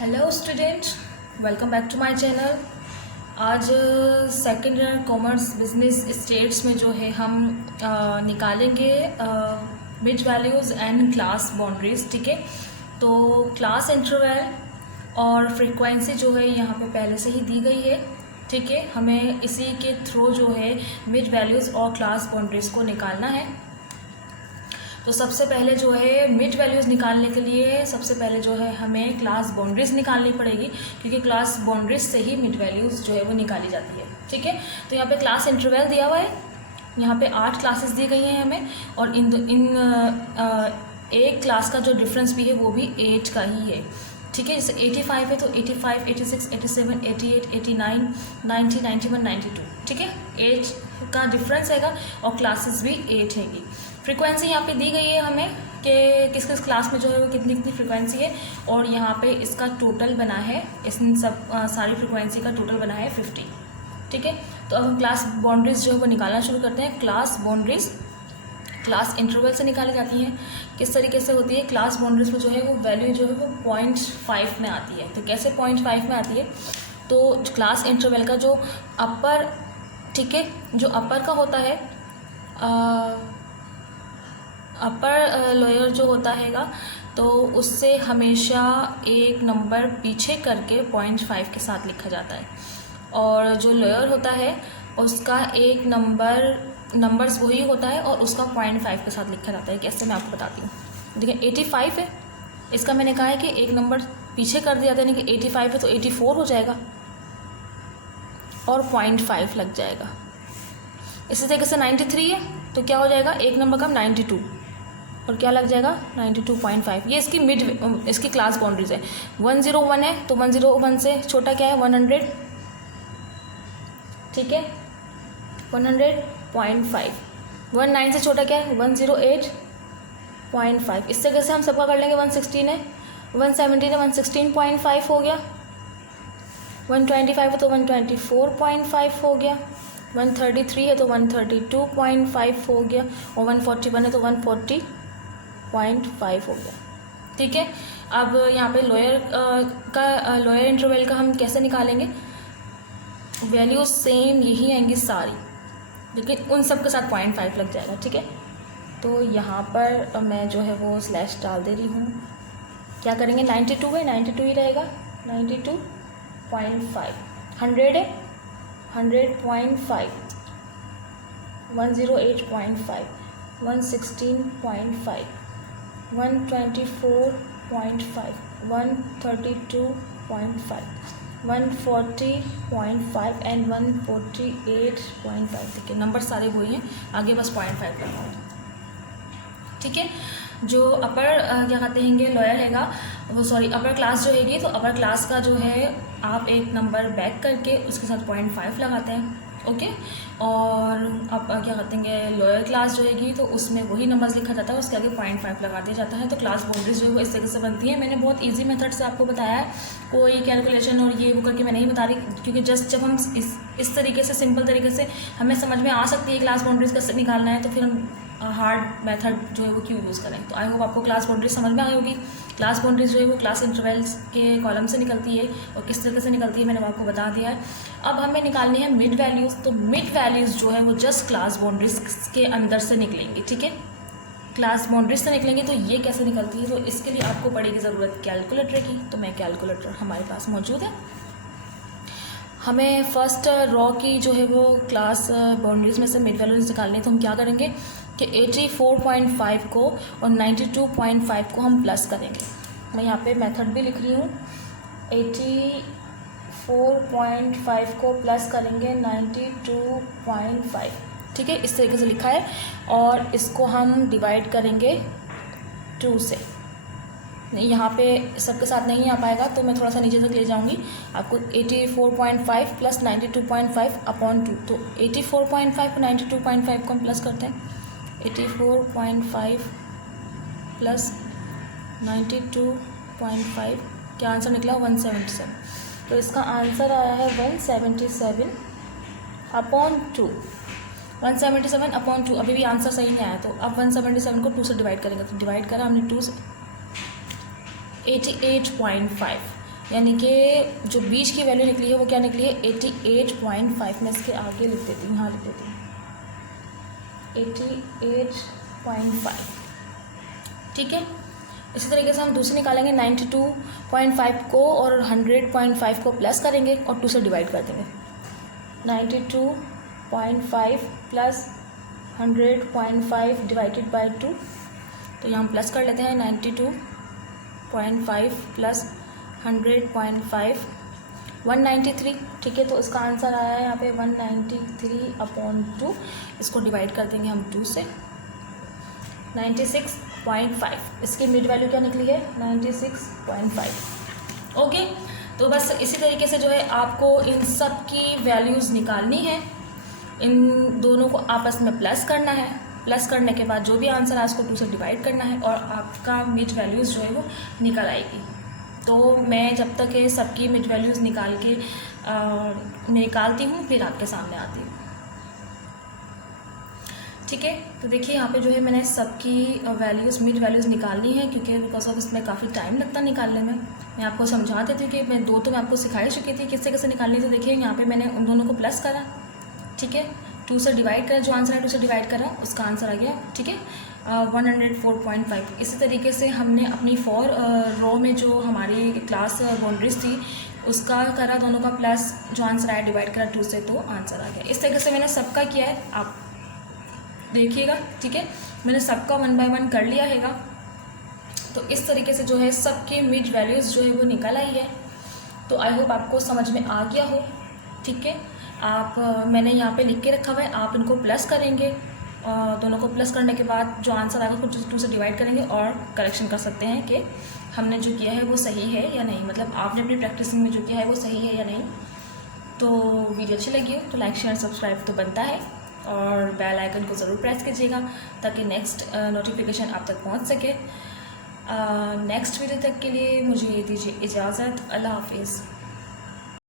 Hello student, welcome back to my channel. आज second year commerce business stats में जो है हम निकालेंगे mid values and class boundaries. ठीक है, तो क्लास इंटरवल और फ्रीक्वेंसी जो है यहाँ पे पहले से ही दी गई है। ठीक है, हमें इसी के थ्रू जो है मिड वैल्यूज़ और क्लास बाउंड्रीज़ को निकालना है। तो सबसे पहले जो है मिड वैल्यूज़ निकालने के लिए सबसे पहले जो है हमें क्लास बाउंड्रीज़ निकालनी पड़ेगी, क्योंकि क्लास बाउंड्रीज से ही मिड वैल्यूज़ जो है वो निकाली जाती है। ठीक है, तो यहाँ पे क्लास इंटरवल दिया हुआ है, यहाँ पे 8 क्लासेस दी गई हैं हमें, और एक क्लास का जो डिफरेंस भी है वो भी 8 का ही है। ठीक है, जैसे 85 है तो 85, 86, 87, 88, 89, 90, 91, 92। ठीक है, 8 का डिफरेंस हैगा और क्लासेस भी 8 हैगी। फ्रीक्वेंसी यहाँ पे दी गई है हमें कि किस किस क्लास में जो है वो कितनी कितनी फ्रीक्वेंसी है, और यहाँ पे इसका टोटल बना है, इस सब सारी फ्रीक्वेंसी का टोटल बना है 50। ठीक है, तो अब हम क्लास बाउंड्रीज जो है वो निकालना शुरू करते हैं। क्लास बाउंड्रीज क्लास इंटरवल से निकाली जाती हैं। किस तरीके से होती है? क्लास बाउंड्रीज में जो है वो वैल्यू जो है वो 0.5 में आती है। तो कैसे 0.5 में आती है? तो क्लास इंटरवल का जो अपर, ठीक है, जो अपर का होता है, अपर लोअर जो होता हैगा, तो उससे हमेशा एक नंबर पीछे करके 0.5 के साथ लिखा जाता है, और जो लोअर होता है उसका एक नंबर्स वही होता है और उसका 0.5 के साथ लिखा जाता है। कैसे, मैं आपको बताती हूँ। देखिए 85 है, इसका मैंने कहा है कि एक नंबर पीछे कर दिया था, यानी कि 85 है तो 84 हो जाएगा और 0.5 लग जाएगा। इसी तरीके से 93 है तो क्या हो जाएगा, एक नंबर का 92 और क्या लग जाएगा 92.5। ये इसकी क्लास बाउंड्रीज है। 101 है तो 101 से छोटा क्या है 100। ठीक है, 100.5। 19 से छोटा क्या है 108.5। इस तरीके से हम सबका कर लेंगे। 116 है, 117 है, 116.5 हो गया। 125 है तो 124.5 हो गया। 133 है तो 132.5 हो गया, और 141 है तो 140.5 हो गया। ठीक है, अब यहाँ पे लोअर इंटरवल का हम कैसे निकालेंगे? वैल्यू सेम यही आएंगी सारी, लेकिन उन सब के साथ 0.5 लग जाएगा। ठीक है, तो यहाँ पर मैं जो है वो स्लैश डाल दे रही हूँ। क्या करेंगे, 92 है, 92 ही रहेगा, 92.5। 100 है, 100.5, 108.5, 116.5, 124.5, 132.5, 140.5 एंड 148.5। ठीक है, नंबर सारे वही हैं, आगे बस 0.5 करना है। ठीक है, जो अपर क्या कहते हैं लॉयर हैगा वो, सॉरी अपर क्लास जो हैगी, तो अपर क्लास का जो है आप एक नंबर बैक करके उसके साथ 0.5 लगाते हैं। ओके, और अब क्या कहते हैं लोअर क्लास जो हैगी तो उसमें वही नंबर्स लिखा जाता है, उसके आगे 0.5 लगा दिया जाता है। तो क्लास बाउंड्रीज जो है वो इस तरीके से बनती है। मैंने बहुत इजी मेथड से आपको बताया है, कोई कैलकुलेशन और ये वो करके मैं नहीं बता रही, क्योंकि जस्ट जब हम इस तरीके से सिंपल तरीके से हमें समझ में आ सकती है क्लास बाउंड्रीज कैसे निकालना है, तो फिर हम हार्ड मेथड जो है वो क्यों यूज़ करें। तो आई होप आपको क्लास बाउंड्रीज समझ में आई होगी। क्लास बाउंड्रीज जो है वो क्लास इंटरवल्स के कॉलम से निकलती है, और किस तरीके से निकलती है मैंने आपको बता दिया है। अब हमें निकालनी है मिड वैल्यूज़। तो मिड वैल्यूज़ जो है वो जस्ट क्लास बाउंड्रीज के अंदर से निकलेंगी। ठीक है, क्लास बाउंड्रीज से निकलेंगे। तो ये कैसे निकलती है, तो इसके लिए आपको पड़ेगी ज़रूरत कैलकुलेटर की। तो मैं कैलकुलेटर हमारे पास मौजूद है। हमें फर्स्ट रॉ की जो है वो क्लास बाउंड्रीज में से मिड वैल्यूज निकालनी है। तो हम क्या करेंगे कि 84.5 को और 92.5 को हम प्लस करेंगे। मैं यहाँ पे मेथड भी लिख रही हूँ। 84.5 को प्लस करेंगे 92.5। ठीक है, इस तरीके से लिखा है, और इसको हम डिवाइड करेंगे 2 से। नहीं, यहाँ पे सबके साथ नहीं आ पाएगा, तो मैं थोड़ा सा नीचे तक ले जाऊँगी आपको। 84.5 प्लस 92.5 अपॉन 2। तो 84.5 और 92.5 को हम प्लस करते हैं। 84.5 प्लस 92.5, क्या आंसर निकला 177। तो इसका आंसर आया है 177 अपॉन 2। 177 अपॉन 2, अभी भी आंसर सही नहीं आया। तो अब 177 को 2 से डिवाइड करेंगे। तो डिवाइड करा हमने 2 से, 88.5 यानी कि जो बीच की वैल्यू निकली है वो क्या निकली है 88.5। मैं इसके आगे लिख देती हूँ, यहाँ लिख देती हूँ 88.5। ठीक है, इसी तरीके से हम दूसरी निकालेंगे 92.5 को और 100.5 को प्लस करेंगे और 2 से डिवाइड कर देंगे। 92.5 प्लस 100.5 डिवाइडेड बाय 2, तो यहाँ हम प्लस कर लेते हैं 92.5 प्लस 100.5 193। ठीक है, तो इसका आंसर आया है यहाँ पे 193/2। इसको डिवाइड कर देंगे हम 2 से। 96.5 इसकी मिड वैल्यू क्या निकली है 96.5। ओके, तो बस इसी तरीके से जो है आपको इन सब की वैल्यूज़ निकालनी है, इन दोनों को आपस में प्लस करना है। प्लस करने के बाद जो भी आंसर है उसको 2 से डिवाइड करना है और आपका मिड वैल्यूज़ जो है वो निकल आएगी। तो मैं जब तक ये सबकी मिड वैल्यूज़ निकाल के निकालती हूँ फिर आपके सामने आती हूँ। ठीक है, तो देखिए यहाँ पे जो है मैंने सबकी वैल्यूज़ मिड वैल्यूज़ निकालनी है, क्योंकि बिकॉज ऑफ इसमें काफ़ी टाइम लगता है निकालने में। मैं आपको समझा देती हूँ कि मैं 2 तो मैं आपको सिखा ही चुकी थी किससे कैसे निकालनी। तो देखिए यहाँ पे मैंने उन दोनों को प्लस करा, ठीक है, 2 से डिवाइड करा, जो आंसर है 2 से डिवाइड करा, उसका आंसर आ गया। ठीक है, 104.5। इसी तरीके से हमने अपनी 4 रो में जो हमारी क्लास बाउंड्रीज थी उसका करा दोनों का प्लस, जो आंसर आया डिवाइड करा 2 से, तो आंसर आ गया। इस तरीके से मैंने सबका किया है, आप देखिएगा। ठीक है, मैंने सबका 1 बाय 1 कर लिया हैगा। तो इस तरीके से जो है सबकी मिड वैल्यूज़ जो है वो निकल आई है। तो आई होप आपको समझ में आ गया हो। ठीक है, आप मैंने यहाँ पे लिख के रखा हुआ है, आप इनको प्लस करेंगे, दोनों को प्लस करने के बाद जो आंसर आएगा उसको 2 से डिवाइड करेंगे और करेक्शन कर सकते हैं कि हमने जो किया है वो सही है या नहीं, मतलब आपने अपनी प्रैक्टिसिंग में जो किया है वो सही है या नहीं। तो वीडियो अच्छी लगी हो तो लाइक शेयर सब्सक्राइब तो बनता है, और बेल आइकन को ज़रूर प्रेस कीजिएगा ताकि नेक्स्ट नोटिफिकेशन आप तक पहुंच सके। नेक्स्ट वीडियो तक के लिए मुझे दीजिए इजाज़त। अल्लाह हाफिज़।